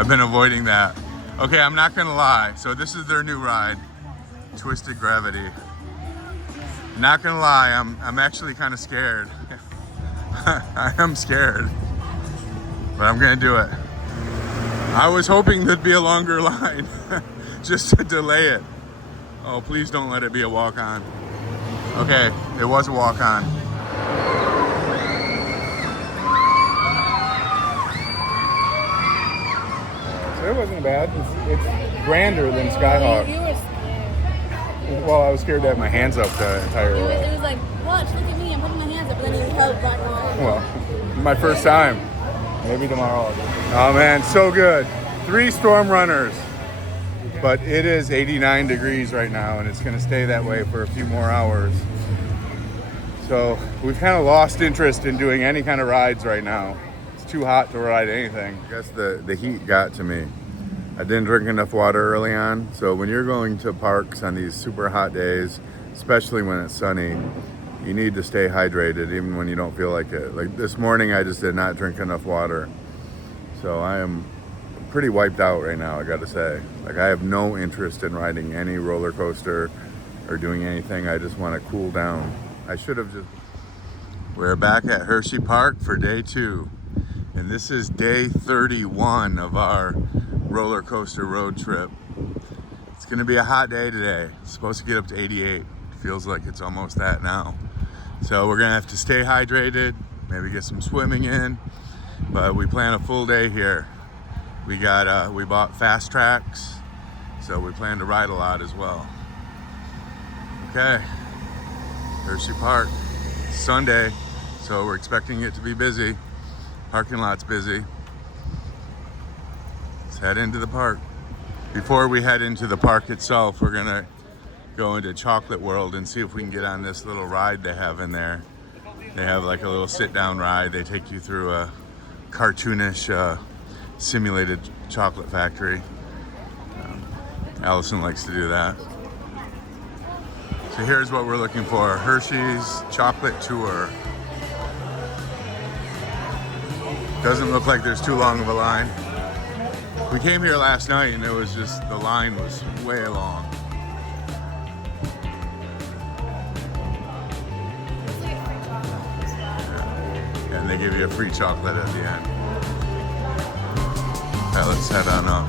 I've been avoiding that. Okay, I'm not gonna lie. So this is their new ride, Twisted Gravity. Not gonna lie, I'm actually kind of scared. I am scared, but I'm gonna do it. I was hoping there'd be a longer line just to delay it. Oh, please don't let it be a walk-on. Okay, it was a walk-on. So it wasn't bad. It's grander than Skyhawk. You were scared. Well, I was scared to have my hands up the entire way. It was like, watch, look at me, I'm putting my hands up, but then you held back on. Well, my first time. Maybe tomorrow I'll do it. Oh man, so good. 3 storm runners. But it is 89 degrees right now, and it's going to stay that way for a few more hours. So we've kind of lost interest in doing any kind of rides right now. It's too hot to ride anything. I guess the heat got to me. I didn't drink enough water early on. So when you're going to parks on these super hot days, especially when it's sunny, you need to stay hydrated even when you don't feel like it. Like this morning, I just did not drink enough water. So I am pretty wiped out right now, I gotta say. Like I have no interest in riding any roller coaster or doing anything. I just want to cool down. I should have just... We're back at HersheyPark for day 2. And this is day 31 of our roller coaster road trip. It's gonna be a hot day today. It's supposed to get up to 88. It feels like it's almost that now. So we're gonna have to stay hydrated, maybe get some swimming in, but we plan a full day here. We bought FastTracks, so we plan to ride a lot as well. Okay, HersheyPark, Sunday, so we're expecting it to be busy. Parking lot's busy. Let's head into the park. Before we head into the park itself, we're gonna go into Chocolate World and see if we can get on this little ride they have in there. They have like a little sit-down ride. They take you through a cartoonish simulated chocolate factory. Allison likes to do that. So here's what we're looking for. Hershey's Chocolate Tour. Doesn't look like there's too long of a line. We came here last night and it was just, the line was way long. And they give you a free chocolate at the end. All right, let's head on up.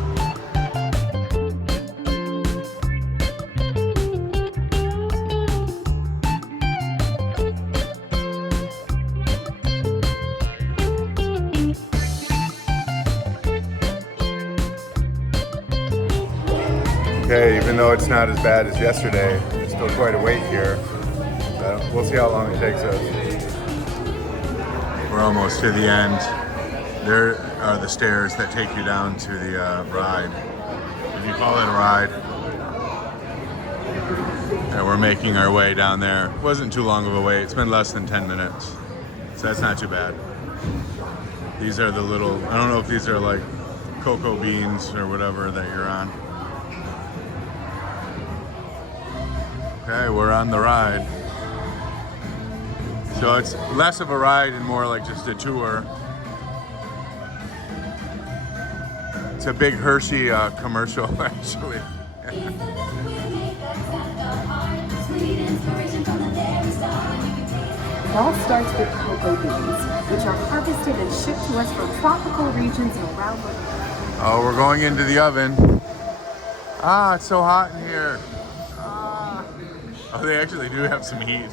Okay, even though it's not as bad as yesterday, there's still quite a wait here. We'll see how long it takes us. We're almost to the end. There are the stairs that take you down to the ride. If you call it a ride. And we're making our way down there. It wasn't too long of a wait. It's been less than 10 minutes. So that's not too bad. These are the little, I don't know if these are like cocoa beans or whatever that you're on. Okay, we're on the ride. So it's less of a ride and more like just a tour. It's a big Hershey commercial, actually. It all starts with cocoa beans, which are harvested and shipped to us from tropical regions around the world. Oh, we're going into the oven. Ah, it's so hot in here. Ah. Oh, they actually do have some heat.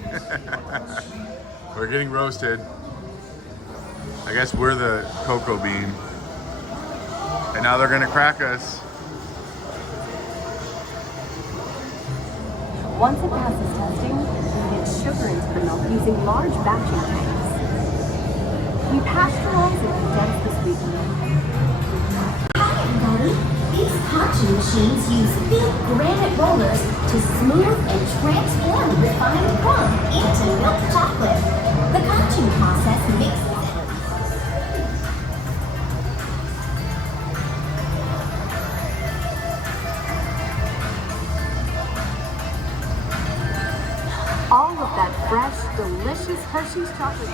We're getting roasted. I guess we're the cocoa bean. And now they're gonna crack us. Once it passes testing, we get sugar into the milk using large vacuum tanks. We pasteurize and condense the sweetener. Hi everybody! These conching machines use big granite rollers to smooth and transform refined rum into milk chocolate. The conching process mixes all of that fresh, delicious Hershey's chocolate.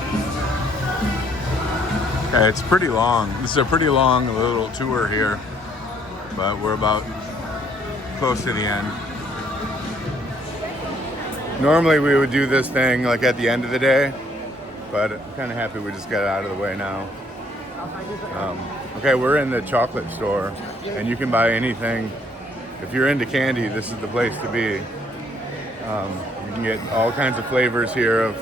Okay, it's pretty long. This is a pretty long little tour here, but we're about close to the end. Normally we would do this thing like at the end of the day, but I'm kind of happy we just got it out of the way now. Okay, we're in the chocolate store, and you can buy anything. If you're into candy, this is the place to be. You can get all kinds of flavors here of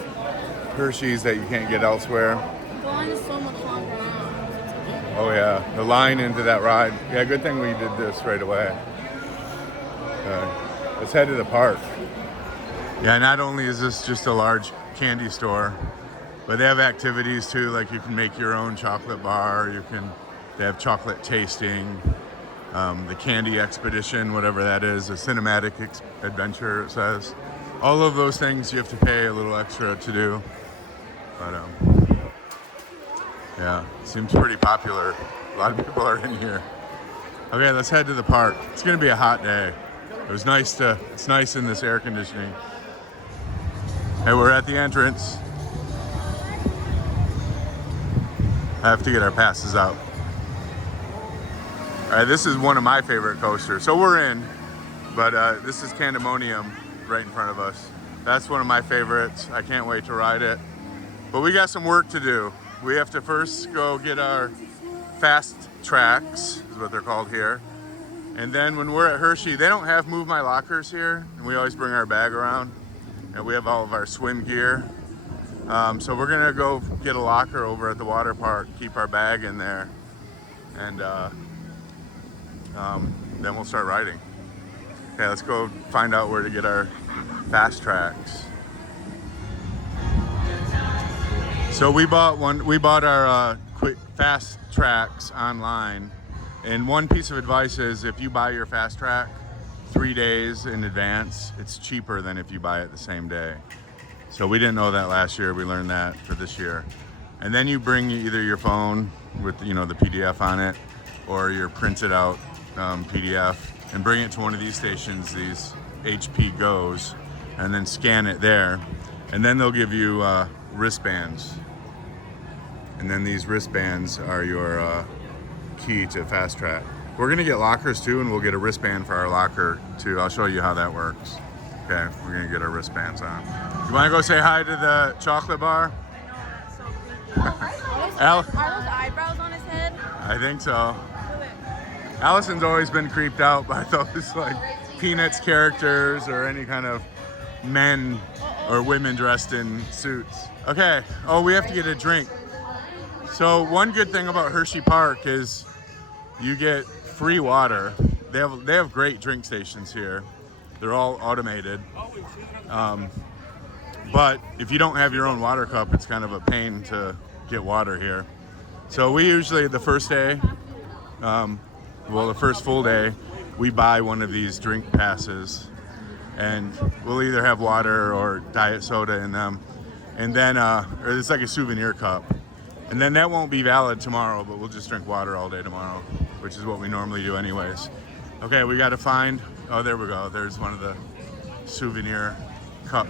Hershey's that you can't get elsewhere. The line is so much longer now. Oh yeah, the line into that ride. Yeah, good thing we did this right away. Let's head to the park. Yeah, not only is this just a large candy store, but they have activities too, like you can make your own chocolate bar, they have chocolate tasting, the candy expedition, whatever that is, a cinematic adventure, it says. All of those things you have to pay a little extra to do. But yeah, seems pretty popular. A lot of people are in here. Okay, let's head to the park. It's gonna be a hot day. It's nice in this air conditioning. Hey, we're at the entrance. I have to get our passes out. All right, this is one of my favorite coasters. So we're in, but this is Candymonium right in front of us. That's one of my favorites. I can't wait to ride it. But we got some work to do. We have to first go get our FastTracks, is what they're called here. And then when we're at Hershey, they don't have Move My Lockers here, and we always bring our bag around. And we have all of our swim gear. So we're gonna go get a locker over at the water park, keep our bag in there, and then we'll start riding. Okay, let's go find out where to get our FastTracks. So we bought our quick FastTracks online, and one piece of advice is if you buy your FastTrack 3 days in advance, it's cheaper than if you buy it the same day. So we didn't know that last year. We learned that for this year. And then you bring either your phone with the PDF on it, or your printed out PDF, and bring it to one of these stations, these HP Goes, and then scan it there. And then they'll give you wristbands. And then these wristbands are your key to FastTrack. We're gonna get lockers too, and we'll get a wristband for our locker too. I'll show you how that works. Okay, we're gonna get our wristbands on. You wanna go say hi to the chocolate bar? Are those eyebrows on his head? I think so. Allison's always been creeped out by those like Peanuts characters or any kind of men or women dressed in suits. Okay, oh, we have to get a drink. So one good thing about HersheyPark is you get free water. They have great drink stations here. They're all automated. But if you don't have your own water cup, it's kind of a pain to get water here. So we usually, the first day, the first full day, we buy one of these drink passes, and we'll either have water or diet soda in them. And then, or it's like a souvenir cup. And then that won't be valid tomorrow, but we'll just drink water all day tomorrow, which is what we normally do anyways. Okay, we gotta find, oh, there we go. There's one of the souvenir cup.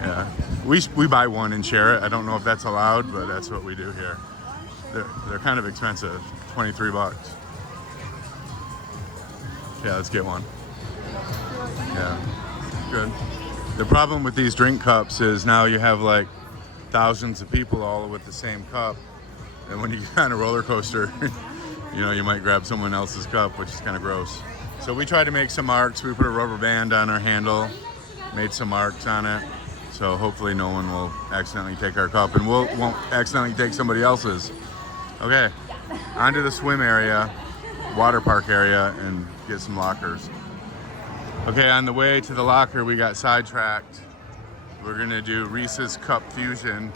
Yeah, we buy one and share it. I don't know if that's allowed, but that's what we do here. They're kind of expensive, 23 bucks. Yeah, let's get one. Yeah, good. The problem with these drink cups is now you have like thousands of people all with the same cup, and when you get on a roller coaster, you might grab someone else's cup, which is kind of gross. So we tried to make some marks. We put a rubber band on our handle, made some marks on it, so hopefully no one will accidentally take our cup, and won't accidentally take somebody else's. Okay, onto the swim area, water park area, and get some lockers. Okay, on the way to the locker, we got sidetracked. We're gonna do Reese's CupFusion,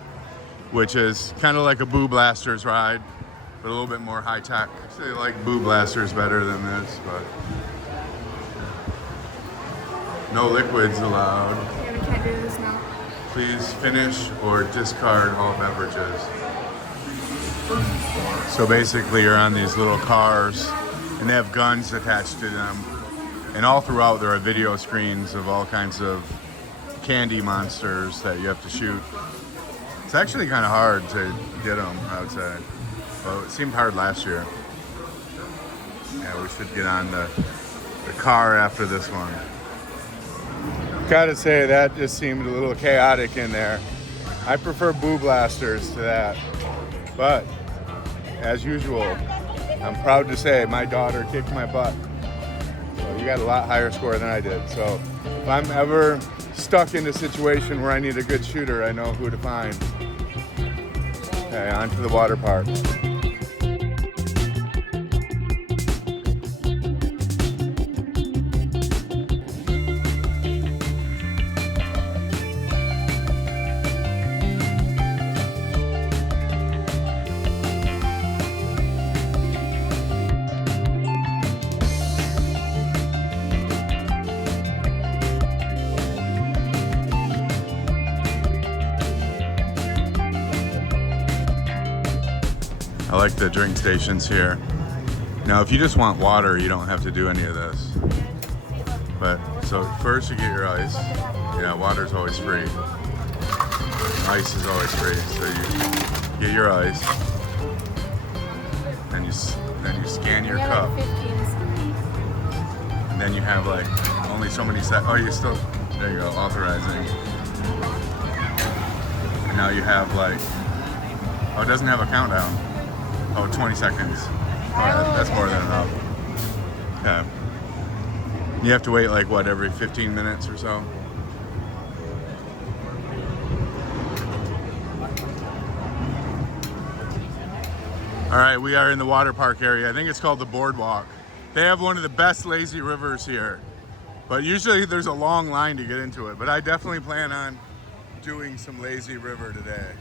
which is kind of like a Boo Blasters ride, but a little bit more high tech. Actually, I like Boo Blasters better than this, but no liquids allowed. Yeah, we can't do this now. Please finish or discard all beverages. So basically you're on these little cars, and they have guns attached to them. And all throughout there are video screens of all kinds of candy monsters that you have to shoot. It's actually kind of hard to get them, I would say. Well, it seemed hard last year. Yeah, we should get on the car after this one. Gotta say, that just seemed a little chaotic in there. I prefer Boo Blasters to that. But, as usual, I'm proud to say my daughter kicked my butt. So you got a lot higher score than I did. So if I'm ever stuck in a situation where I need a good shooter, I know who to find. Okay, on to the water park. I like the drink stations here. Now, if you just want water, you don't have to do any of this. But, so first you get your ice. Yeah, water's always free. Ice is always free. So you get your ice. Then you scan your cup. And then you have like only so many seconds. Oh, you still, there you go, authorizing. And now you have like, oh, it doesn't have a countdown. Oh, 20 seconds. Oh, that's more than enough. Okay. You have to wait like what, every 15 minutes or so? All right, we are in the water park area. I think it's called the Boardwalk. They have one of the best lazy rivers here. But usually there's a long line to get into it. But I definitely plan on doing some lazy river today.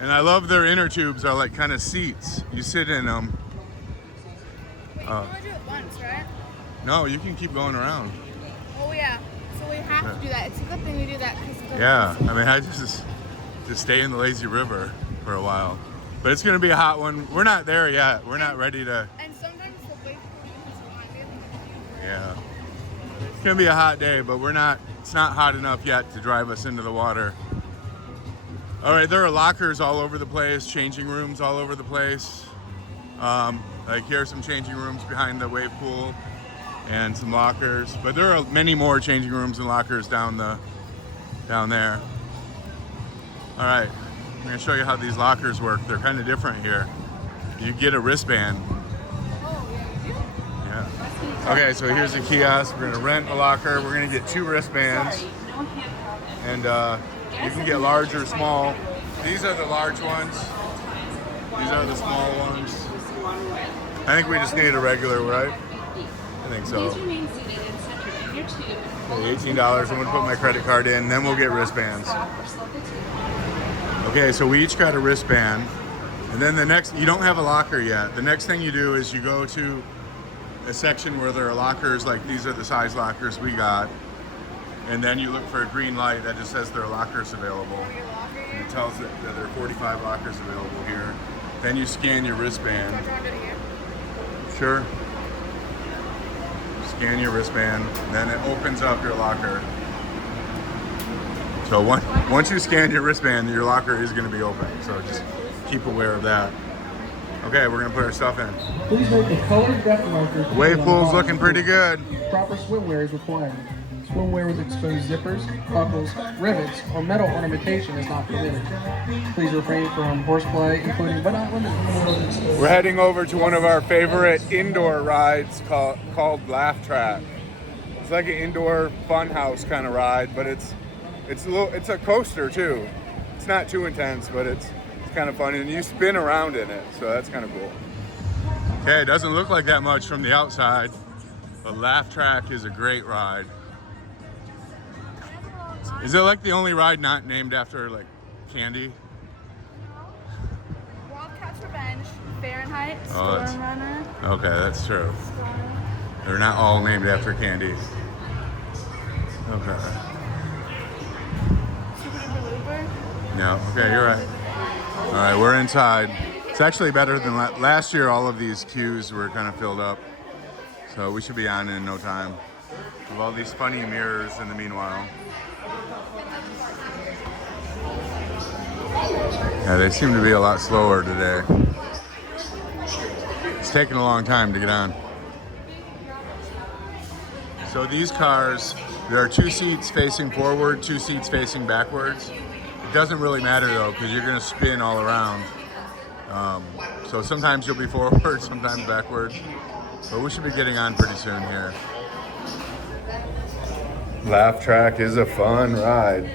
And I love their inner tubes are like kind of seats. You sit in them. Wait, you can only do it once, right? No, you can keep going around. Oh yeah. So we have to do that. It's a good thing we do that. Yeah, I mean, I just stay in the lazy river for a while. But it's gonna be a hot one. We're not there yet. We're not ready to. And sometimes the wave pool is blinded. Yeah. It's gonna be a hot day, but it's not hot enough yet to drive us into the water. All right, there are lockers all over the place, changing rooms all over the place. Like here are some changing rooms behind the wave pool and some lockers. But there are many more changing rooms and lockers down there. All right, I'm gonna show you how these lockers work. They're kind of different here. You get a wristband. Oh yeah, you do? Yeah. Okay, so here's a kiosk. We're gonna rent a locker. We're gonna get 2 wristbands. And you can get large or small. These are the large ones. These are the small ones. I think we just need a regular, right? I think so. Okay, $18. I'm gonna put my credit card in, then we'll get wristbands. Okay, so we each got a wristband. And then you don't have a locker yet. The next thing you do is you go to a section where there are lockers, like these are the size lockers we got. And then you look for a green light that just says there are lockers available. And it tells that there are 45 lockers available here. Then you scan your wristband. Sure. Scan your wristband, then it opens up your locker. So once you scan your wristband, your locker is going to be open. So just keep aware of that. Okay, we're going to put our stuff in. Please note the colored depth markers. Wave pool's looking pretty good. Proper swimwear is required. Swimwear with exposed zippers, buckles, rivets, or metal ornamentation is not permitted. Please refrain from horseplay, including but not limited to. We're heading over to one of our favorite indoor rides called Laff Trakk. It's like an indoor fun house kind of ride, but it's a coaster too. It's not too intense, but it's kind of fun, and you spin around in it, so that's kind of cool. Okay, it doesn't look like that much from the outside, but Laff Trakk is a great ride. Is it like the only ride not named after like candy? Wildcat's Revenge, Fahrenheit, Oh, Storm Runner. Okay, that's true. They're not all named after candy. Okay. Super Duper Looper. No, okay, you're right. All right, we're inside. It's actually better than last year. All of these queues were kind of filled up. So we should be on in no time. With all these funny mirrors in the meanwhile. Yeah, they seem to be a lot slower today. It's taking a long time to get on. So these cars, there are 2 seats facing forward, 2 seats facing backwards. It doesn't really matter though, because you're gonna spin all around. So sometimes you'll be forward, sometimes backwards. But we should be getting on pretty soon here. Laff Trakk is a fun ride.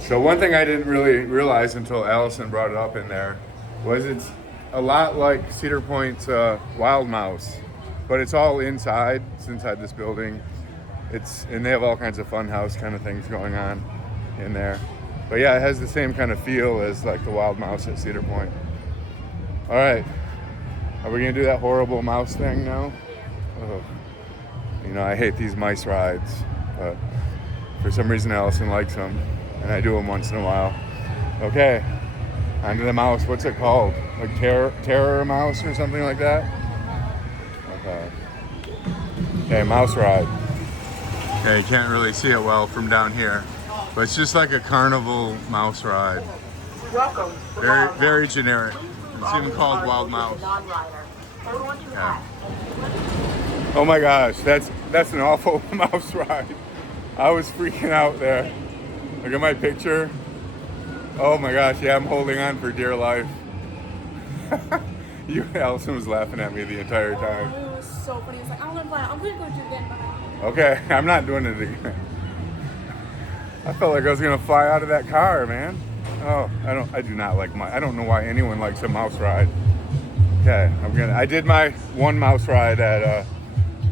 So one thing I didn't really realize until Allison brought it up in there was it's a lot like Cedar Point's Wild Mouse, but it's all inside. It's inside this building. And they have all kinds of fun house kind of things going on in there. But yeah, it has the same kind of feel as like the Wild Mouse at Cedar Point. All right, are we gonna do that horrible mouse thing now? Oh. You know, I hate these mice rides, but for some reason Allison likes them, and I do them once in a while. Okay, onto the mouse. What's it called? Like terror mouse or something like that? Okay, mouse ride. Yeah, you can't really see it well from down here, but it's just like a carnival mouse ride. Welcome. Very, very generic. It's even called Wild Mouse. Yeah. Oh my gosh, that's an awful mouse ride. I was freaking out there. Look at my picture. Oh my gosh, yeah, I'm holding on for dear life. Allison was laughing at me the entire time. It was so funny. It's like, I'm gonna go do it again. Okay, I'm not doing it again. I felt like I was gonna fly out of that car, man. Oh, I do not like I don't know why anyone likes a mouse ride. Okay, I did my one mouse ride at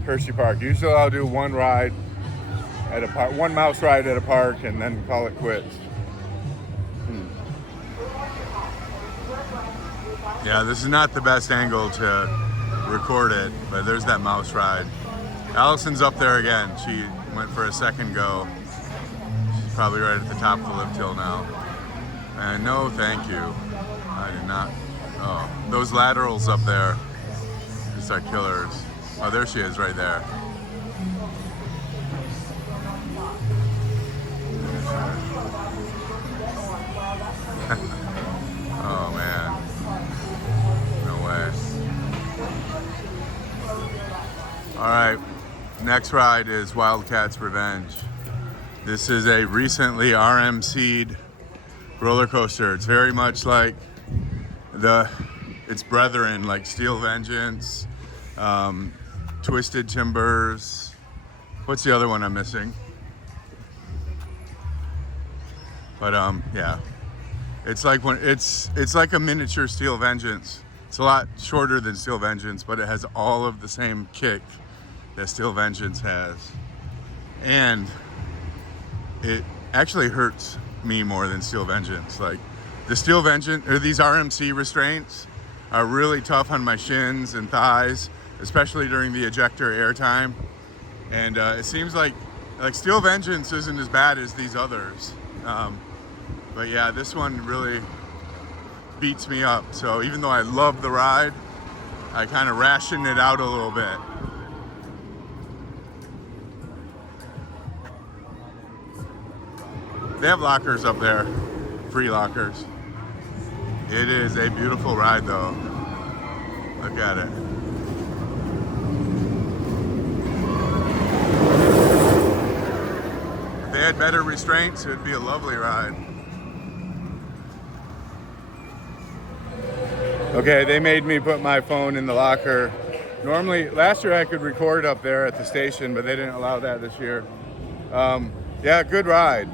HersheyPark. Usually I'll do one ride at a park, one mouse ride at a park, and then call it quits. Yeah, this is not the best angle to record it, but there's that mouse ride. Allison's up there again. She went for a second go. She's probably right at the top of the lift hill now. And no, thank you. I did not. Oh, those laterals up there just are killers. Oh, there she is right there. Oh man. No way. All right, next ride is Wildcat's Revenge. This is a recently RMC'd roller coaster. It's very much like its brethren, like Steel Vengeance, Twisted Timbers. What's the other one I'm missing? But yeah, it's like it's like a miniature Steel Vengeance. It's a lot shorter than Steel Vengeance, but it has all of the same kick that Steel Vengeance has, and it actually hurts me more than Steel Vengeance. Like the Steel Vengeance or these RMC restraints are really tough on my shins and thighs, especially during the ejector air time. And it seems like Steel Vengeance isn't as bad as these others. But yeah, this one really beats me up. So even though I love the ride, I kind of ration it out a little bit. They have lockers up there, free lockers. It is a beautiful ride though. Look at it. If they had better restraints, it would be a lovely ride. Okay, they made me put my phone in the locker. Normally, last year I could record up there at the station, but they didn't allow that this year. Yeah, good ride.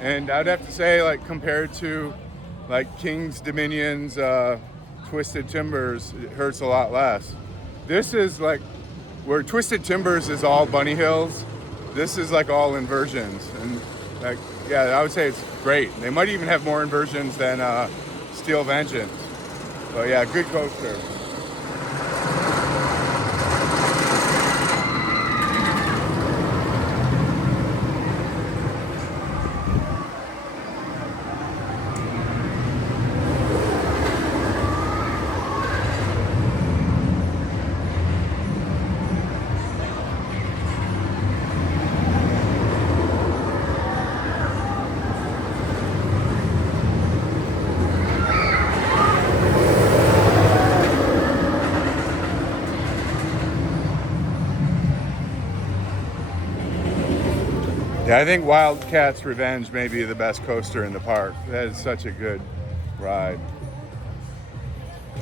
And I'd have to say, like, compared to like King's Dominion's Twisted Timbers, it hurts a lot less. This is like where Twisted Timbers is all bunny hills. This is like all inversions, and like, yeah, I would say it's great. They might even have more inversions than Steel Vengeance. But yeah, good coaster. Yeah, I think Wildcat's Revenge may be the best coaster in the park. That is such a good ride.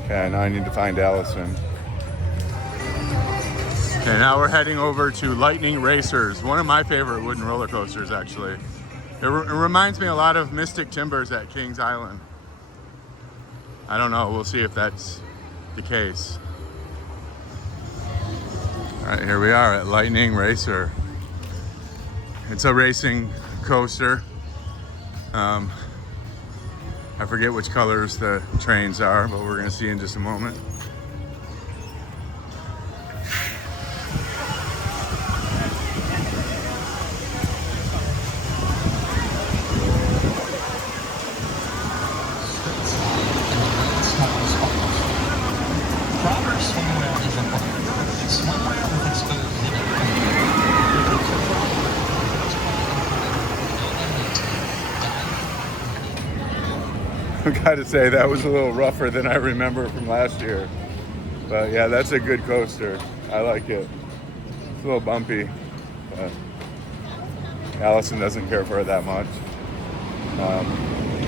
Okay, now I need to find Allison. Okay, now we're heading over to Lightning Racers, one of my favorite wooden roller coasters, actually. It reminds me a lot of Mystic Timbers at Kings Island. I don't know, we'll see if that's the case. All right, here we are at Lightning Racer. It's a racing coaster. I forget which colors the trains are, but we're gonna see in just a moment. I gotta say, that was a little rougher than I remember from last year. But yeah, that's a good coaster. I like it. It's a little bumpy, but Allison doesn't care for it that much.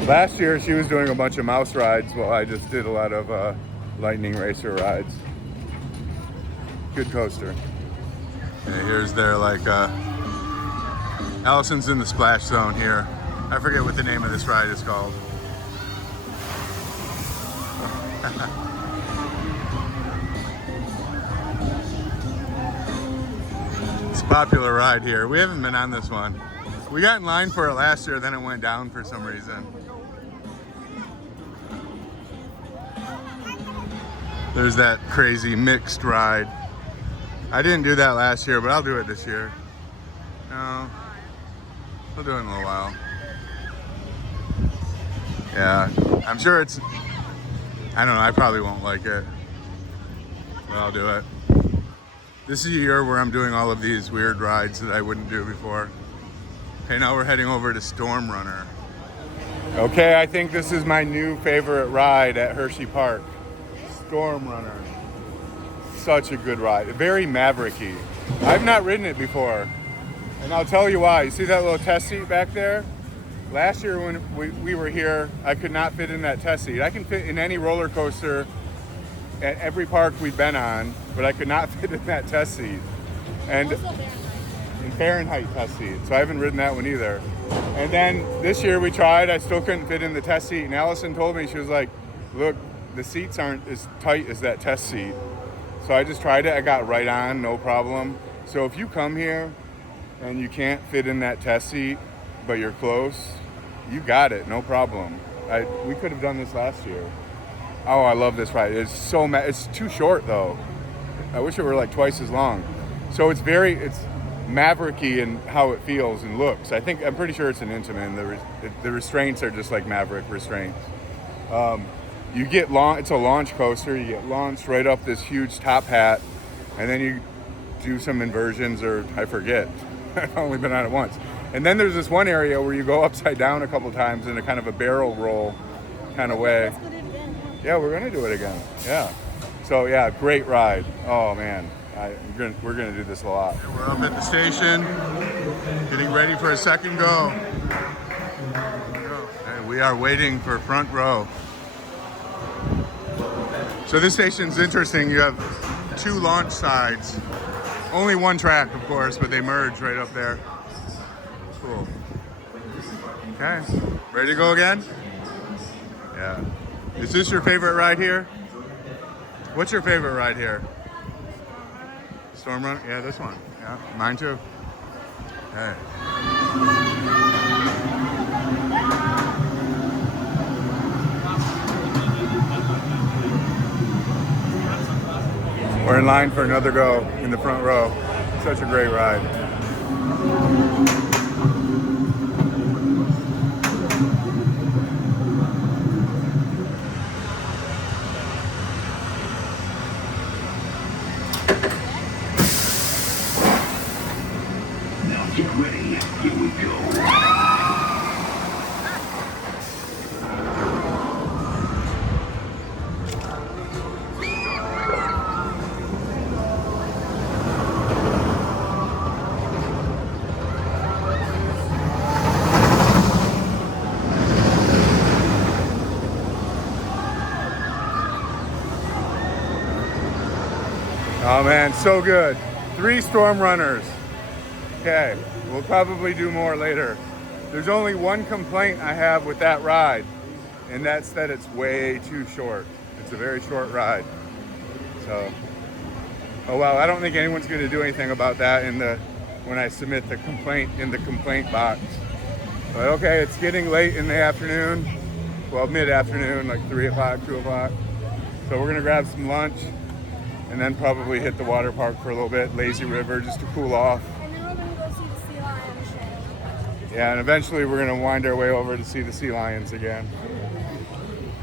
Last year, she was doing a bunch of mouse rides while I just did a lot of Lightning Racer rides. Good coaster. Okay, here's their, like, Allison's in the splash zone here. I forget what the name of this ride is called. It's a popular ride here. We haven't been on this one. We got in line for it last year, then it went down for some reason. There's that crazy mixed ride. I didn't do that last year, but I'll do it this year. No, I'll do it in a little while. Yeah, I'm sure it's, I don't know, I probably won't like it, but I'll do it. This is a year where I'm doing all of these weird rides that I wouldn't do before. Okay, now we're heading over to Storm Runner. Okay, I think this is my new favorite ride at HersheyPark. Storm Runner. Such a good ride. Very mavericky. I've not ridden it before, and I'll tell you why. You see that little test seat back there? Last year when we were here, I could not fit in that test seat. I can fit in any roller coaster at every park we've been on, but I could not fit in that test seat. And in Fahrenheit test seat, so I haven't ridden that one either. And then this year we tried, I still couldn't fit in the test seat, and Allison told me, she was like, look, the seats aren't as tight as that test seat. So I just tried it, I got right on, no problem. So if you come here and you can't fit in that test seat, but you're close, you got it, no problem. We could have done this last year. Oh, I love this ride. It's so it's too short though. I wish it were like twice as long. So it's mavericky in how it feels and looks. I'm pretty sure it's an Intamin. The restraints are just like Maverick restraints. It's a launch coaster. You get launched right up this huge top hat, and then you do some inversions, or I forget. I've only been on it once. And then there's this one area where you go upside down a couple times in a kind of a barrel roll kind of way. Yeah, we're gonna do it again. Yeah. So yeah, great ride. Oh man, we're gonna do this a lot. We're up at the station, getting ready for a second go. And we are waiting for front row. So this station's interesting. You have two launch sides. Only one track, of course, but they merge right up there. Cool. Okay, ready to go again? Yeah. Is this your favorite ride here? What's your favorite ride here? Storm Runner? Yeah, this one. Yeah, mine too. Okay. We're in line for another go in the front row. Such a great ride. Now get ready. Here we go. Oh man, so good. 3 storm runners. Okay, we'll probably do more later. There's only one complaint I have with that ride, and that's that it's way too short. It's a very short ride. So, oh well, I don't think anyone's going to do anything about that when I submit the complaint in the complaint box. But okay, it's getting late in the afternoon. Well, mid-afternoon, like 3 o'clock, 2 o'clock. So we're going to grab some lunch and then probably hit the water park for a little bit, Lazy River, just to cool off. And then we're going to go see the sea lion show. Yeah, and eventually we're going to wind our way over to see the sea lions again.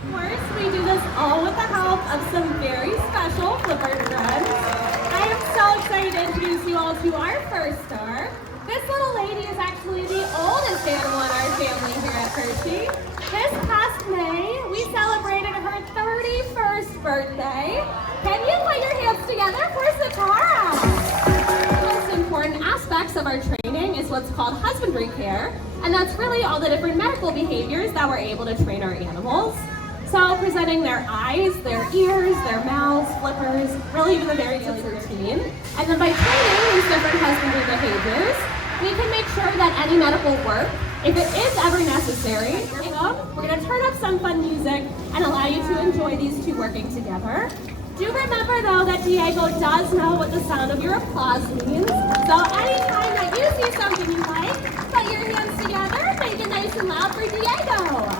Of course, we do this all with the help of some very special flipper friends. I am so excited to introduce you all to our first star. This little lady is actually the oldest animal in our family here at Hershey. This past May, we celebrated her 31st birthday. Can you put your hands together for Satara? One of the most important aspects of our training is what's called husbandry care, and that's really all the different medical behaviors that we're able to train our animals. So presenting their eyes, their ears, their mouths, flippers, really even the very daily routine. And then by training these different husbandry behaviors, we can make sure that any medical work, if it is ever necessary, we're going to turn up some fun music and allow you to enjoy these two working together. Do remember though that Diego does know what the sound of your applause means. So anytime that you see something you like, put your hands together, make it nice and loud for Diego.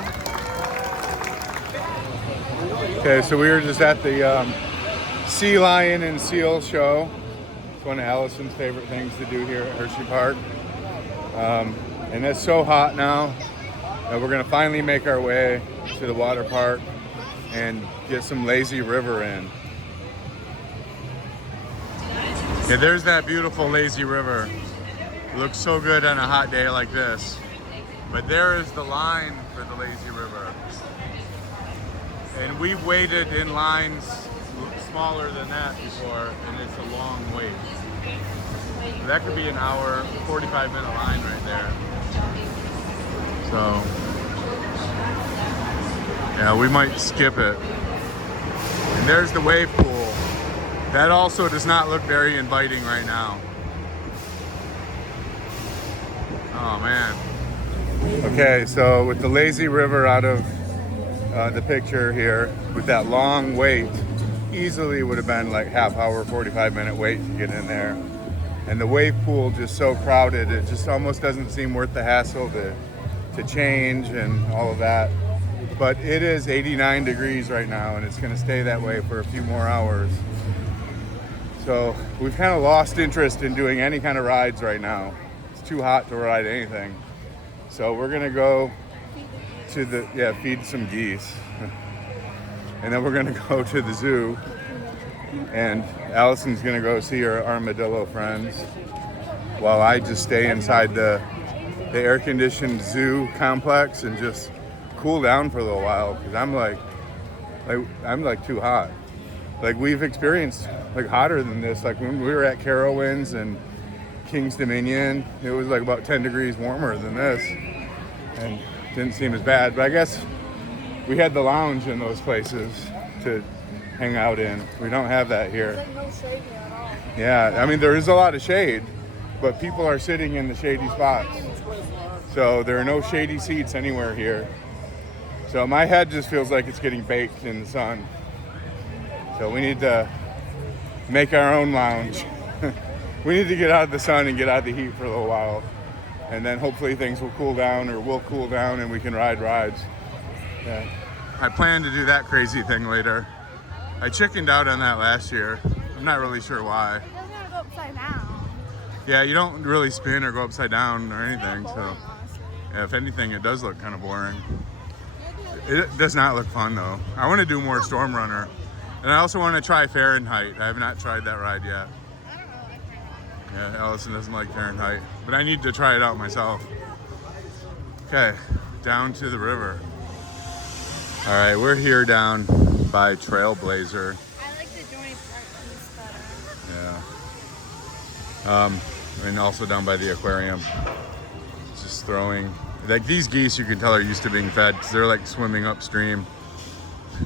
Okay, so we were just at the Sea Lion and Seal show. It's one of Allison's favorite things to do here at HersheyPark. And it's so hot now that we're gonna finally make our way to the water park and get some lazy river in. Yeah, there's that beautiful lazy river. It looks so good on a hot day like this. But there is the line for the lazy river. And we've waited in lines smaller than that before, and it's a long wait. That could be an hour, 45-minute line right there. So, yeah, we might skip it. And there's the wave pool. That also does not look very inviting right now. Oh man. Okay, so with the lazy river out of the picture here, with that long wait, easily would have been like half hour, 45-minute wait to get in there. And the wave pool just so crowded, it just almost doesn't seem worth the hassle to change and all of that. But it is 89 degrees right now, and it's gonna stay that way for a few more hours. So we've kind of lost interest in doing any kind of rides right now. It's too hot to ride anything. So we're gonna go to feed some geese. And then we're gonna go to the zoo. And Allison's gonna go see her armadillo friends while I just stay inside the air-conditioned zoo complex and just cool down for a little while, because I'm like too hot. Like we've experienced like hotter than this. Like when we were at Carowinds and King's Dominion, it was like about 10 degrees warmer than this, and didn't seem as bad. But I guess we had the lounge in those places to hang out in. We don't have that here. There's like no shade here at all. Yeah, I mean there is a lot of shade, but people are sitting in the shady spots. So there are no shady seats anywhere here. So my head just feels like it's getting baked in the sun. So we need to make our own lounge. We need to get out of the sun and get out of the heat for a little while. And then hopefully things will cool down, or will cool down, and we can ride rides. Yeah. I plan to do that crazy thing later. I chickened out on that last year. I'm not really sure why. It doesn't gotta go upside down. Yeah, you don't really spin or go upside down or anything. So yeah, if anything, it does look kind of boring. It does not look fun though. I want to do more Storm Runner. And I also want to try Fahrenheit. I have not tried that ride yet. Yeah, Allison doesn't like Fahrenheit, but I need to try it out myself. Okay, down to the river. All right, we're here down by Trailblazer. I like the joint part piece better. Yeah. And also down by the aquarium. Just throwing, like these geese you can tell are used to being fed because they're like swimming upstream.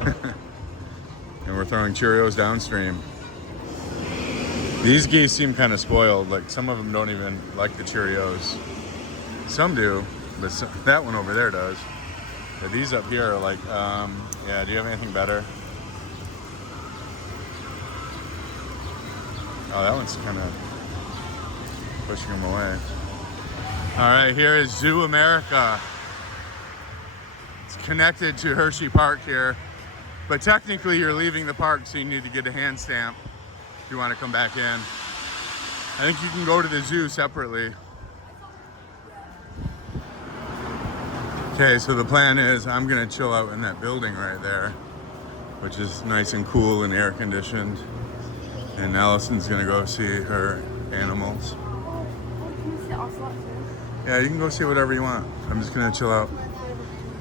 And we're throwing Cheerios downstream. These geese seem kind of spoiled. Like some of them don't even like the Cheerios. Some do, but that one over there does. But these up here are like, yeah, do you have anything better? Oh, that one's kind of pushing them away. All right, here is Zoo America. It's connected to HersheyPark here, but technically you're leaving the park, so you need to get a hand stamp if you want to come back in. I think you can go to the zoo separately. Okay, so the plan is I'm gonna chill out in that building right there, which is nice and cool and air conditioned. And Allison's gonna go see her animals. Yeah, you can go see whatever you want. I'm just gonna chill out.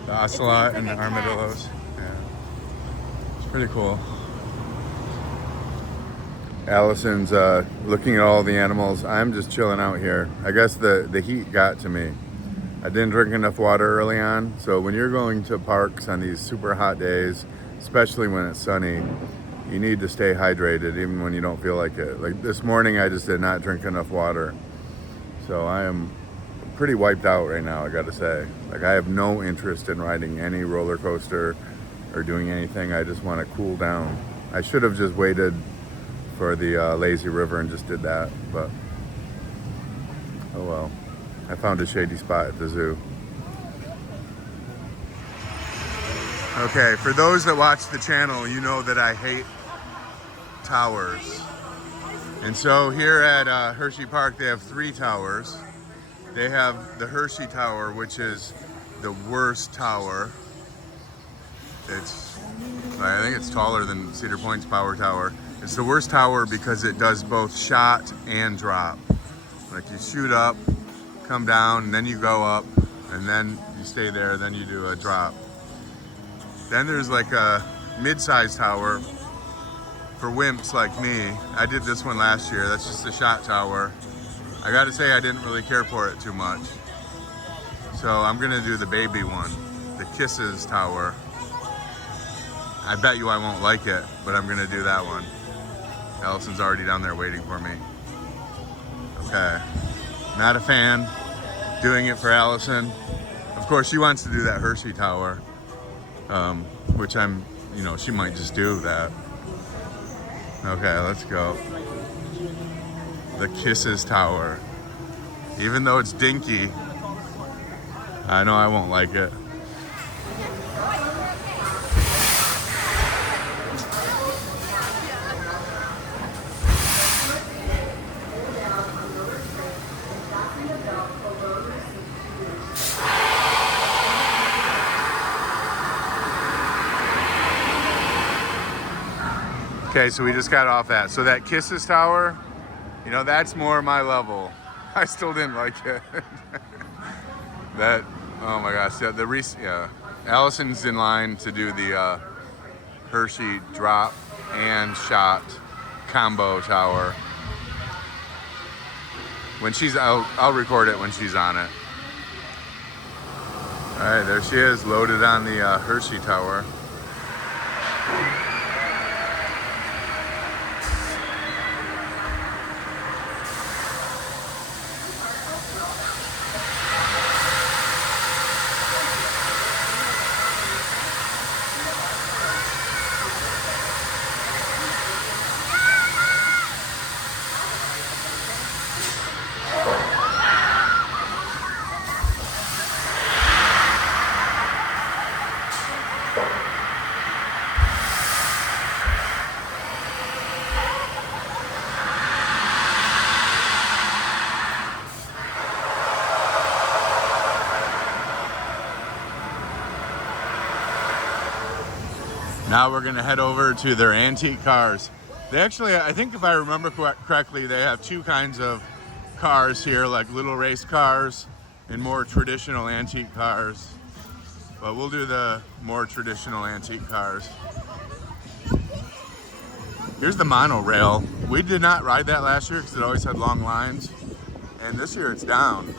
The ocelot and the armadillos. Yeah, it's pretty cool. Allison's looking at all the animals. I'm just chilling out here. I guess the heat got to me. I didn't drink enough water early on, so when you're going to parks on these super hot days, especially when it's sunny, you need to stay hydrated even when you don't feel like it. Like this morning, I just did not drink enough water. So I am pretty wiped out right now, I gotta say. Like I have no interest in riding any roller coaster or doing anything. I just wanna cool down. I should have just waited for the lazy river and just did that, but oh well. I found a shady spot at the zoo. Okay, for those that watch the channel, you know that I hate towers. And so here at HersheyPark, they have 3 towers. They have the Hershey Tower, which is the worst tower. I think it's taller than Cedar Point's Power Tower. It's the worst tower because it does both shot and drop. Like you shoot up, come down, and then you go up, and then you stay there, then you do a drop. Then there's like a mid-sized tower for wimps like me. I did this one last year. That's just a shot tower. I gotta say I didn't really care for it too much. So I'm gonna do the baby one, the Kisses Tower. I bet you I won't like it, but I'm gonna do that one. Allison's already down there waiting for me. Okay, not a fan. Doing it for Allison. Of course, she wants to do that Hershey Tower, which she might just do that. Okay, let's go. The Kisses Tower. Even though it's dinky, I know I won't like it. Okay, so we just got off that. So that Kisses Tower, that's more my level. I still didn't like it. Oh my gosh, yeah, the Reese, yeah. Allison's in line to do the Hershey drop and shot combo tower. When I'll record it when she's on it. All right, there she is, loaded on the Hershey Tower. Now we're gonna head over to their antique cars. They actually, I think if I remember correctly, they have 2 kinds of cars here, like little race cars and more traditional antique cars. But we'll do the more traditional antique cars. Here's the monorail. We did not ride that last year because it always had long lines. And this year it's down.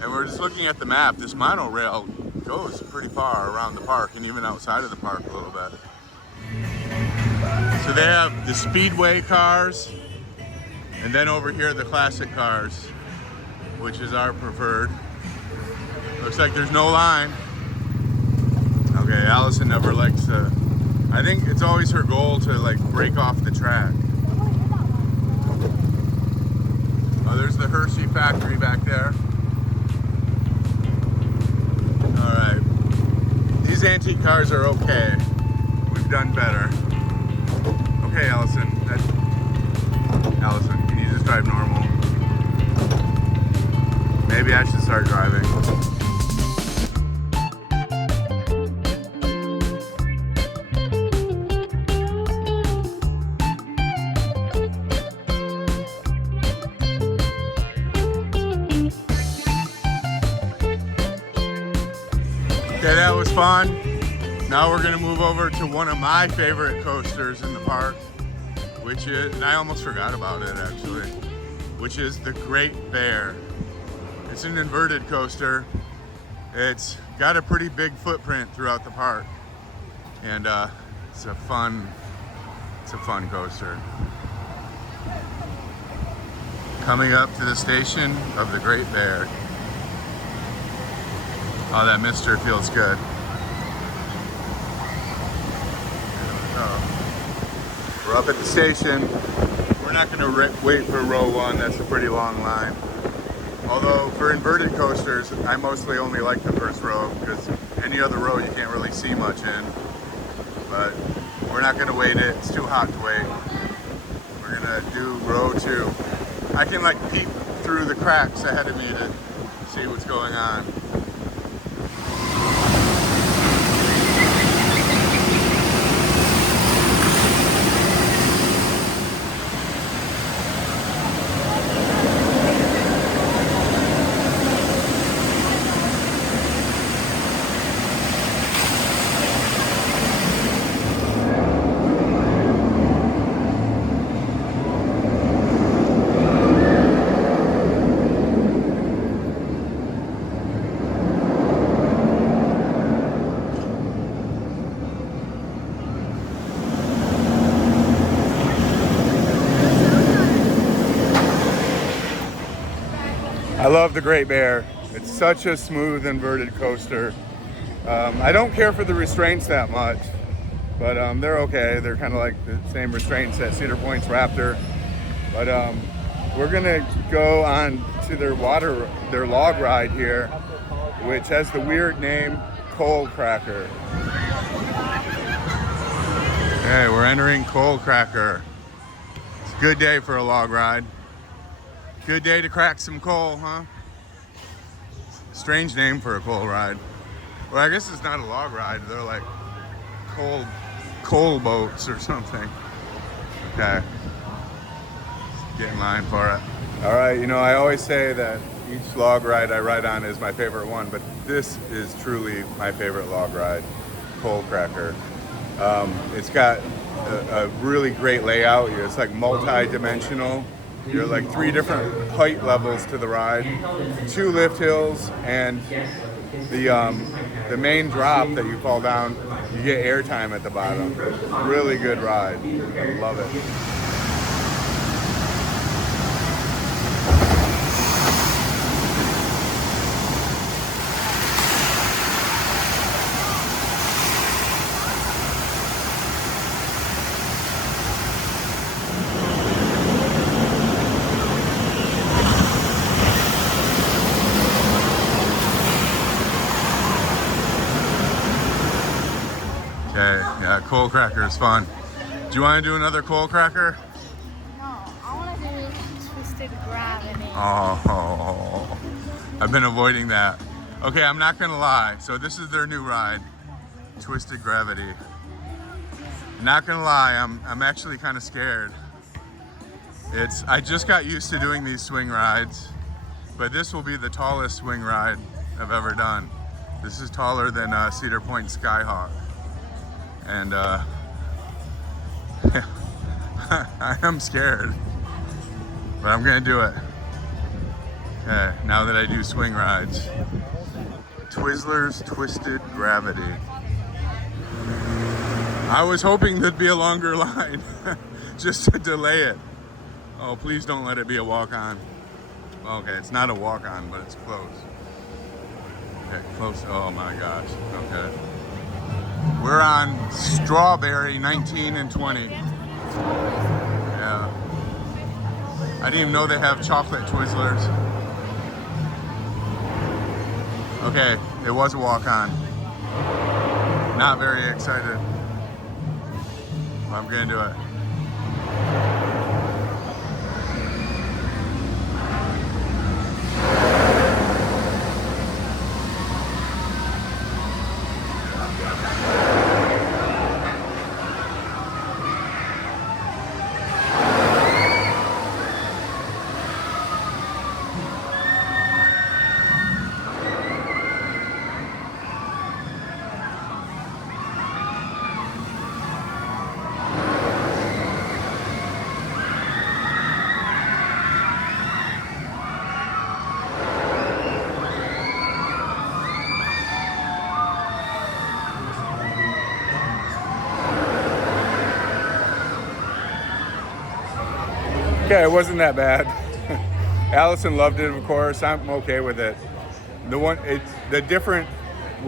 And we're just looking at the map. This monorail goes pretty far around the park and even outside of the park a little bit. So they have the Speedway cars. And then over here, the classic cars, which is our preferred. Looks like there's no line. Okay, Allison never likes to, I think it's always her goal to like break off the track. Oh, there's the Hershey factory back there. All right. These antique cars are okay. We've done better. Okay, Allison. Allison, can you just drive normal? Maybe I should start driving. Okay, that was fun. Now we're gonna move over to one of my favorite coasters in the park, which is, and I almost forgot about it actually, which is the Great Bear. It's an inverted coaster. It's got a pretty big footprint throughout the park, and it's a fun coaster. Coming up to the station of the Great Bear. Oh, that mister feels good. We're up at the station. We're not gonna wait for row 1. That's a pretty long line. Although for inverted coasters, I mostly only like the first row because any other row you can't really see much in. But we're not gonna wait it. It's too hot to wait. We're gonna do row 2. I can like peek through the cracks ahead of me to see what's going on. I love the Great Bear. It's such a smooth inverted coaster. I don't care for the restraints that much, but they're okay. They're kind of like the same restraints at Cedar Point's Raptor. But we're gonna go on to their log ride here, which has the weird name Coal Cracker. Hey, we're entering Coal Cracker. It's a good day for a log ride. Good day to crack some coal, huh? Strange name for a coal ride. Well, I guess it's not a log ride. They're like coal boats or something. Okay. Get in line for it. All right, you know, I always say that each log ride I ride on is my favorite one, but this is truly my favorite log ride, Coal Cracker. It's got a really great layout. It's like multi-dimensional. You're like 3 different height levels to the ride, 2 lift hills, and the main drop that you fall down, you get airtime at the bottom. Really good ride. I love it. Coal Cracker is fun. Do you want to do another Coal Cracker? No, I want to do Twisted Gravity. Oh, I've been avoiding that. Okay, I'm not gonna lie. So this is their new ride, Twisted Gravity. Not gonna lie, I'm actually kind of scared. I just got used to doing these swing rides, but this will be the tallest swing ride I've ever done. This is taller than Cedar Point Skyhawk. And I am scared, but I'm gonna do it. Okay, now that I do swing rides. Twizzlers Twisted Gravity. I was hoping there'd be a longer line just to delay it. Oh, please don't let it be a walk-on. Okay, it's not a walk-on, but it's close. Okay, close. Oh my gosh. Okay. We're on strawberry 19 and 20. Yeah. I didn't even know they have chocolate Twizzlers. Okay, it was a walk-on. Not very excited. I'm gonna do it. Okay, it wasn't that bad. Allison loved it, of course. I'm okay with it. There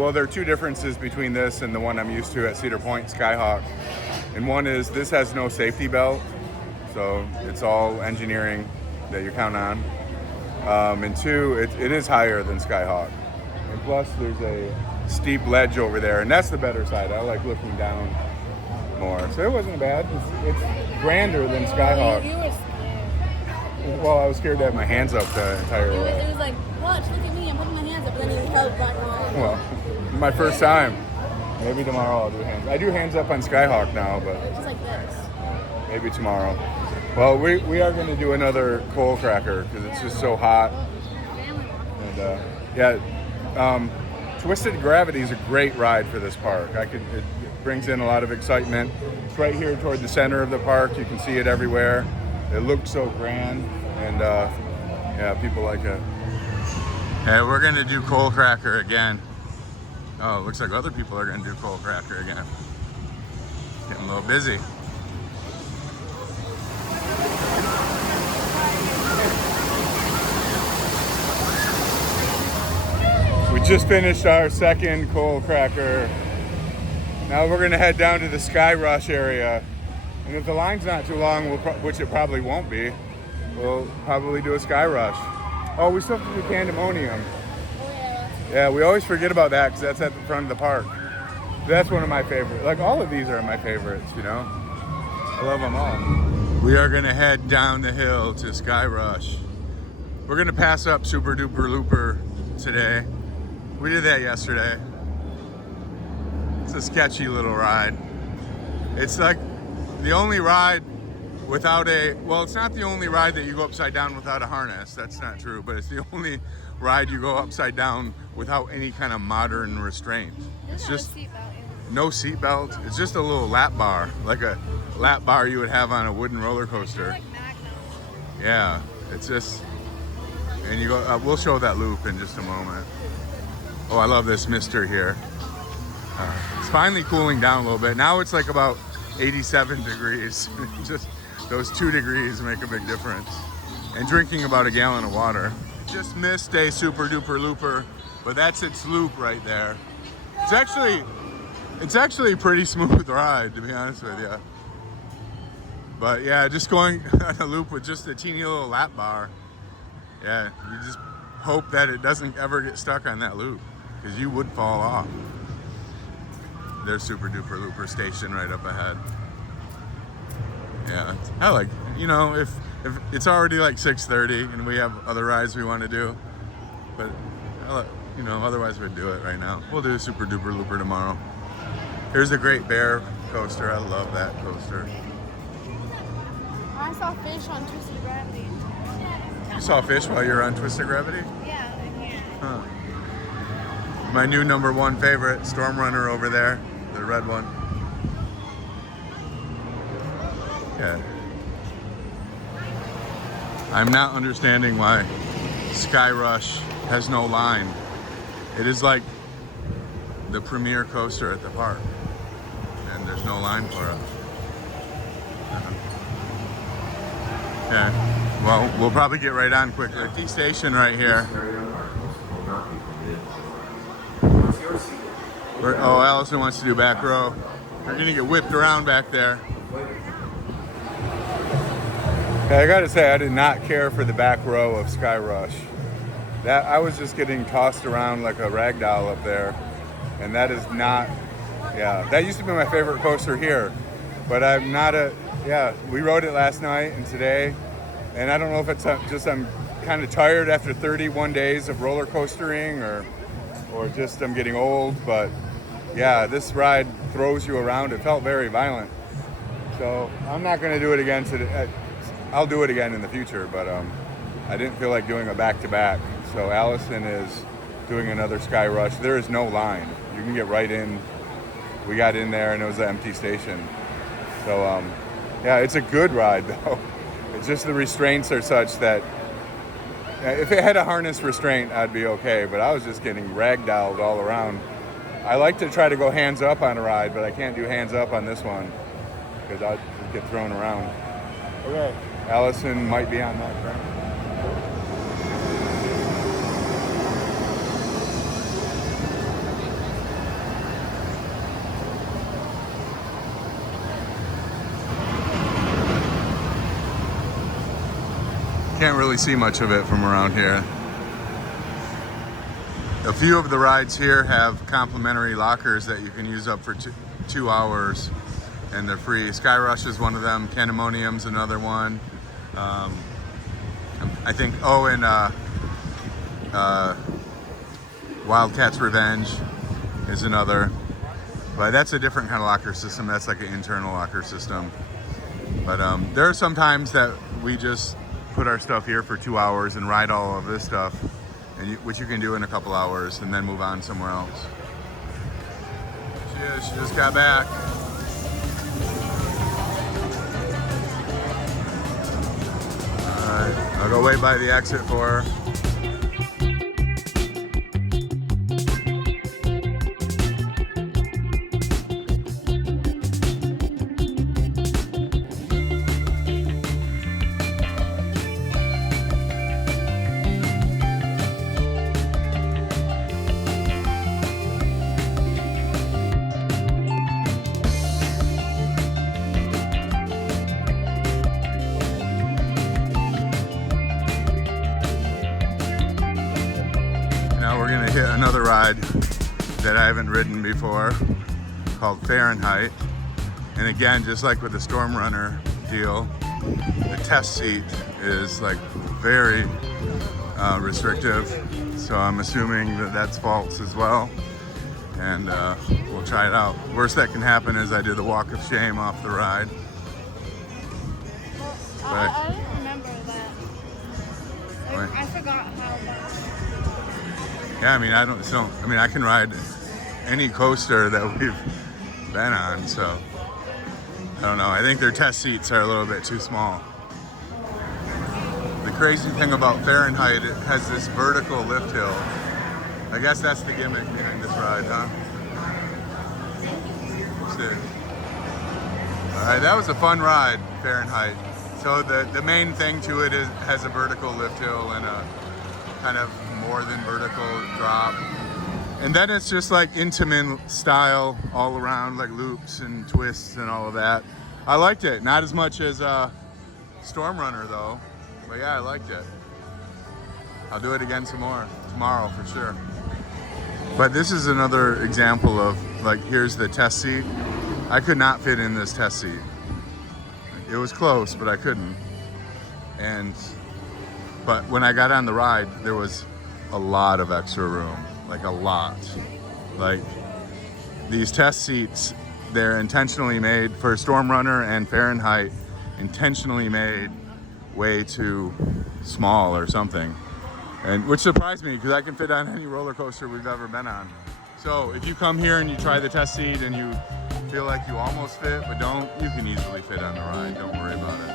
are two differences between this and the one I'm used to at Cedar Point, Skyhawk. And one is this has no safety belt, so it's all engineering that you count on. And two, it is higher than Skyhawk. And plus, there's a steep ledge over there, and that's the better side. I like looking down more. So it wasn't bad. It's grander than Skyhawk. You were scared. Well, I was scared to have my hands up the entire way. It was like, watch, look at me, I'm putting my hands up, and then you held back on. Well, my first time. Maybe tomorrow I'll do hands. I do hands up on Skyhawk now, but Just like this. maybe tomorrow. Well, we are going to do another coal cracker because it's just so hot. And Twisted Gravity is a great ride for this park. It brings in a lot of excitement. It's right here toward the center of the park. You can see it everywhere. It looked so grand, and yeah, people like it. Hey, we're gonna do coal cracker again. Oh, it looks like other people are gonna do coal cracker again. Getting a little busy. We just finished our second coal cracker. Now we're gonna head down to the SkyRush area. And if the line's not too long, which it probably won't be, we'll probably do a SkyRush. Oh, we still have to do Candymonium. Oh, yeah. Yeah, we always forget about that because that's at the front of the park. That's one of my favorites. Like, all of these are my favorites, you know? I love them all. We are going to head down the hill to SkyRush. We're going to pass up Super Duper Looper today. We did that yesterday. It's a sketchy little ride. It's like the only ride without it's not the only ride that you go upside down without a harness. That's not true, but it's the only ride you go upside down without any kind of modern restraint. It's just no seat belt. It's just a little lap bar, like a lap bar you would have on a wooden roller coaster. Yeah, it's just, and you go, we'll show that loop in just a moment. Oh, I love this mister here. It's finally cooling down a little bit. Now it's like about 87 degrees. Just those 2 degrees make a big difference. And drinking about a gallon of water. Just missed a Super Duper Looper, but that's its loop right there. It's actually a pretty smooth ride, to be honest with you. But yeah, just going on a loop with just a teeny little lap bar. Yeah, you just hope that it doesn't ever get stuck on that loop, because you would fall off. There's Super Duper Looper station right up ahead. Yeah, I like, you know, if it's already like 6:30 and we have other rides we want to do, but you know, otherwise we'd do it right now. We'll do Super Duper Looper tomorrow. Here's the Great Bear coaster. I love that coaster. I saw fish on Twisted Gravity. You saw fish while you were on Twisted Gravity? Yeah, in here. Huh. My new #1 favorite, Storm Runner over there, the red one. Yeah. I'm not understanding why SkyRush has no line. It is like the premier coaster at the park, and there's no line for it. Okay. Well, we'll probably get right on quickly. Empty station right here. Oh, Allison wants to do back row. We're gonna get whipped around back there. Okay, I gotta say, I did not care for the back row of SkyRush. That I was just getting tossed around like a rag doll up there, and that is not. Yeah, that used to be my favorite coaster here, but I'm not a. Yeah, we rode it last night and today, and I don't know if it's just I'm kind of tired after 31 days of roller coastering, or just I'm getting old. But yeah, this ride throws you around. It felt very violent, so I'm not going to do it again today. I'll do it again in the future, but I didn't feel like doing a back-to-back. So Allison is doing another SkyRush. There is no line. You can get right in. We got in there and it was an empty station. So yeah, it's a good ride though. It's just the restraints are such that if it had a harness restraint, I'd be okay, but I was just getting ragdolled all around. I like to try to go hands up on a ride, but I can't do hands up on this one because I'd get thrown around. Okay, Allison might be on that train. Can't really see much of it from around here. A few of the rides here have complimentary lockers that you can use up for 2 hours, and they're free. SkyRush is one of them. Candymonium's another one. I think. Oh, and Wildcat's Revenge is another. But that's a different kind of locker system. That's like an internal locker system. But there are some times that we just put our stuff here for 2 hours and ride all of this stuff, and which you can do in a couple hours and then move on somewhere else. She is. She just got back. All right, I'll go wait by the exit for her. Hit another ride that I haven't ridden before called Fahrenheit, and again, just like with the Storm Runner deal, the test seat is like very restrictive, so I'm assuming that that's false as well, and we'll try it out. Worst that can happen is I do the walk of shame off the ride. I don't remember that. I forgot how that. Yeah, I mean, I can ride any coaster that we've been on, so I don't know. I think their test seats are a little bit too small. The crazy thing about Fahrenheit, it has this vertical lift hill. I guess that's the gimmick behind this ride, huh? All right, that was a fun ride, Fahrenheit. So the main thing to it is has a vertical lift hill and a kind of more than vertical drop, and then it's just like Intamin style all around, like loops and twists and all of that. I liked it, not as much as Storm Runner though, but yeah, I liked it. I'll do it again some more tomorrow for sure. But this is another example of like, here's the test seat. I could not fit in this test seat. It was close, but I couldn't. But when I got on the ride, there was a lot of extra room, like a lot. Like these test seats, they're intentionally made for Storm Runner and Fahrenheit, intentionally made way too small or something. And which surprised me because I can fit on any roller coaster we've ever been on. So if you come here and you try the test seat and you feel like you almost fit but don't, you can easily fit on the ride. Don't worry about it.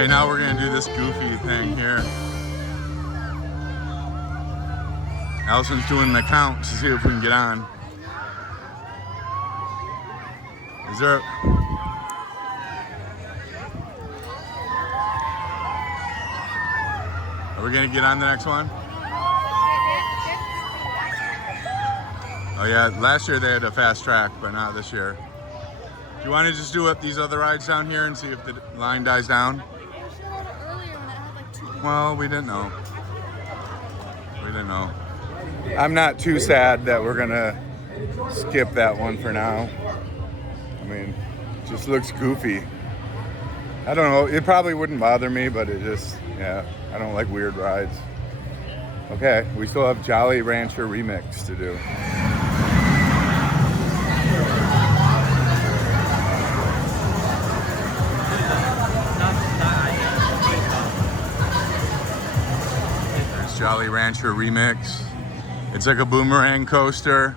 Okay, now we're gonna do this goofy thing here. Allison's doing the count to see if we can get on. Is there? Are we gonna get on the next one? Oh yeah, last year they had a fast track, but not this year. Do you want to just do up these other rides down here and see if the line dies down? Well, we didn't know. We didn't know. I'm not too sad that we're gonna skip that one for now. I mean, it just looks goofy. I don't know, it probably wouldn't bother me, but it just, yeah, I don't like weird rides. Okay, we still have Jolly Rancher Remix to do. Jolly Rancher Remix. It's like a boomerang coaster,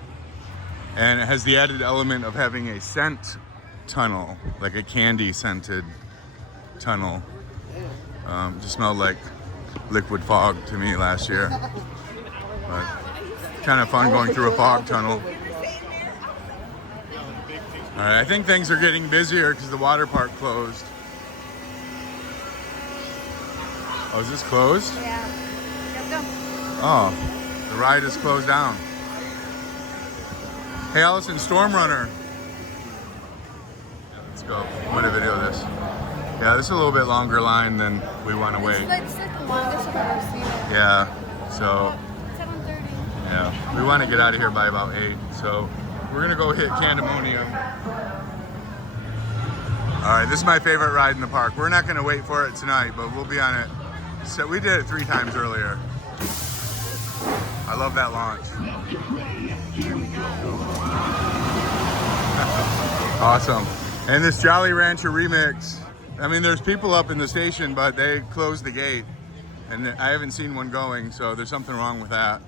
and it has the added element of having a scent tunnel, like a candy scented tunnel. Just smelled like liquid fog to me last year, but kind of fun going through a fog tunnel. All right, I think things are getting busier because the water park closed. Oh, is this closed? Yeah. Oh, the ride is closed down. Hey, Allison, Storm Runner. Let's go. I'm gonna video this. Yeah, this is a little bit longer line than we want to wait. It's like the longest I've ever seen it. Yeah, so 7:30. yeah, we want to get out of here by about 8. So we're gonna go hit Candymonium. All right, this is my favorite ride in the park. We're not gonna wait for it tonight, but we'll be on it. So we did it 3 times earlier. I love that launch. Awesome. And this Jolly Rancher Remix, I mean, there's people up in the station, but they closed the gate, and I haven't seen one going, so there's something wrong with that.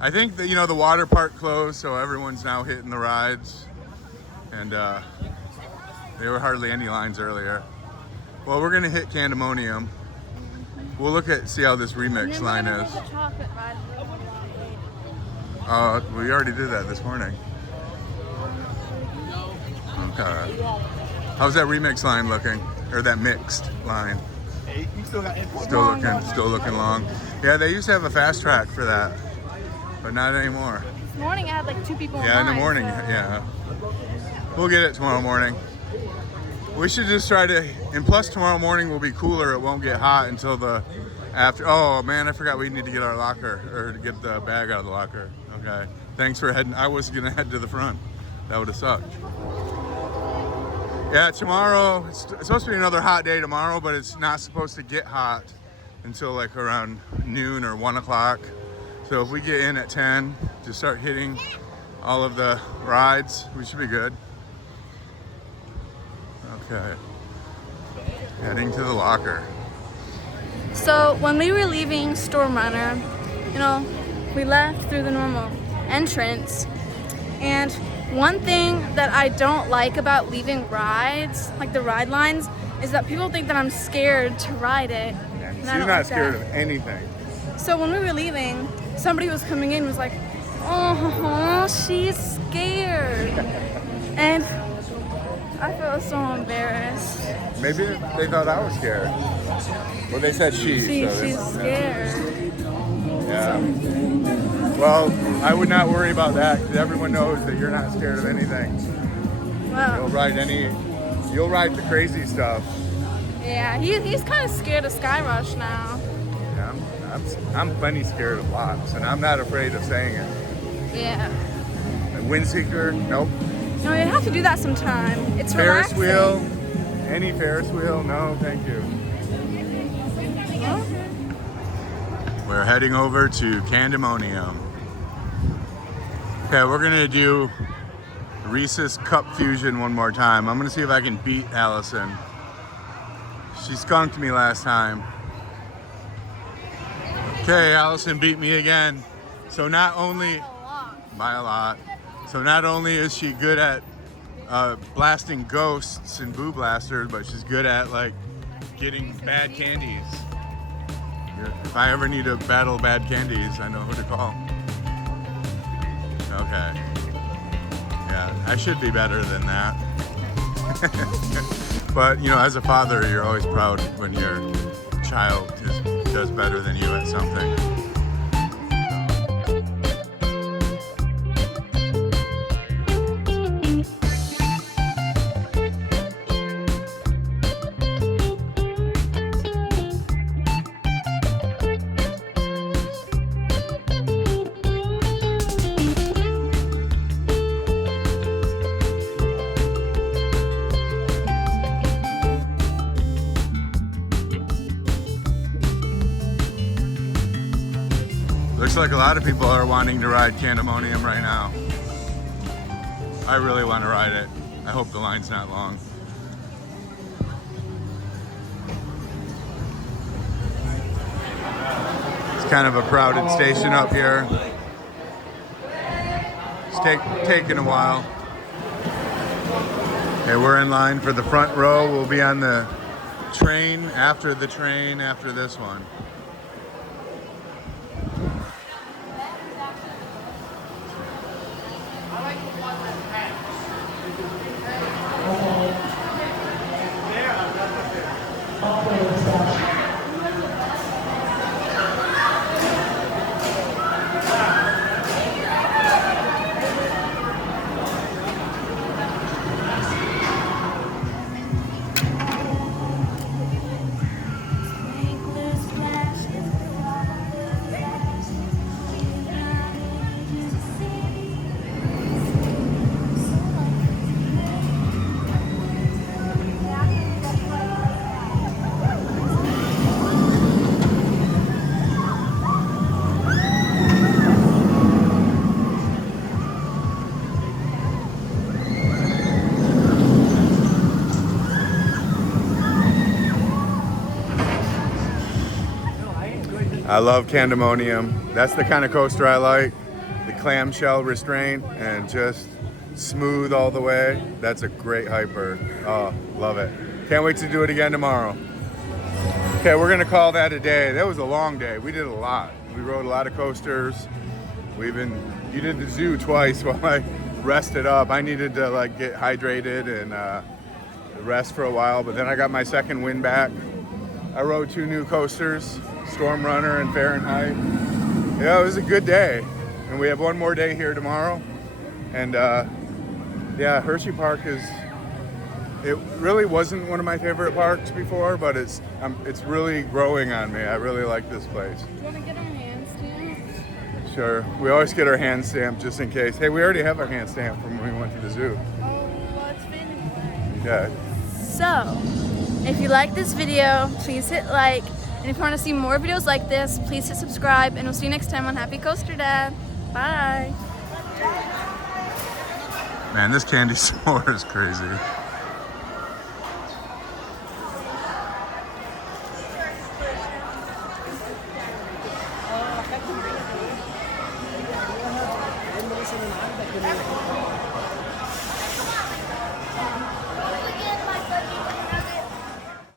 I think that, you know, the water park closed, so everyone's now hitting the rides, and there were hardly any lines earlier. Well, we're gonna hit Candymonium. We'll look at, see how this remix line is. We already did that this morning. Okay. How's that remix line looking? Or that mixed line? Still looking long. Yeah, they used to have a fast track for that, but not anymore. This morning I had like 2 people Yeah, in the morning, yeah. We'll get it tomorrow morning. We should just try to, and plus tomorrow morning will be cooler. It won't get hot until the after. Oh man, I forgot we need to get our locker, or to get the bag out of the locker. Okay, thanks for heading. I was gonna head to the front. That would have sucked. Yeah, tomorrow, it's supposed to be another hot day tomorrow, but it's not supposed to get hot until like around noon or 1 o'clock. So if we get in at 10 to start hitting all of the rides, we should be good. Okay, heading to the locker. So when we were leaving Storm Runner, you know, we left through the normal entrance, and one thing that I don't like about leaving rides, like the ride lines, is that people think that I'm scared to ride it. Yeah, she's not not scared of anything. So when we were leaving, somebody was coming in and was like, oh, she's scared. And I felt so embarrassed. Maybe they thought I was scared. Well, they said she's scared. Yeah. Well, I would not worry about that because everyone knows that you're not scared of anything. Well, You'll ride the crazy stuff. yeah, he's kind of scared of SkyRush now. Yeah, I'm plenty scared of lots, and I'm not afraid of saying it. Yeah. And Windseeker, nope. No, you have to do that sometime. It's Ferris relaxing. wheel, any Ferris wheel, no, thank you. Huh? We're heading over to Candymonium. Okay, we're gonna do Reese's CupFusion one more time. I'm gonna see if I can beat Allison. She skunked me last time. Okay, Allison beat me again. So not only, by a lot. So not only is she good at blasting ghosts and boo blasters, but she's good at like getting bad candies. If I ever need to battle bad candies, I know who to call. Okay. Yeah, I should be better than that. But, you know, as a father, you're always proud when your child does better than you at something. Looks like a lot of people are wanting to ride Candymonium right now. I really want to ride it. I hope the line's not long. It's kind of a crowded station up here. It's taking a while. Okay, we're in line for the front row. We'll be on the train after this one. I love Candymonium. That's the kind of coaster I like. The clamshell restraint and just smooth all the way. That's a great hyper. Oh, love it. Can't wait to do it again tomorrow. Okay, we're gonna call that a day. That was a long day. We did a lot. We rode a lot of coasters. You did the zoo twice while I rested up. I needed to like get hydrated and rest for a while, but then I got my second wind back. I rode 2 new coasters, Storm Runner and Fahrenheit. Yeah, it was a good day. And we have one more day here tomorrow. And yeah, HersheyPark it really wasn't one of my favorite parks before, but it's really growing on me. I really like this place. Do you want to get our hand stamped? Sure. We always get our hand stamped just in case. Hey, we already have our hand stamp from when we went to the zoo. Oh, well, it's been away. Okay. So, if you like this video, please hit like. And if you want to see more videos like this, please hit subscribe. And we'll see you next time on Happy Coaster Dad. Bye. Man, this candy store is crazy. Em mới xin nói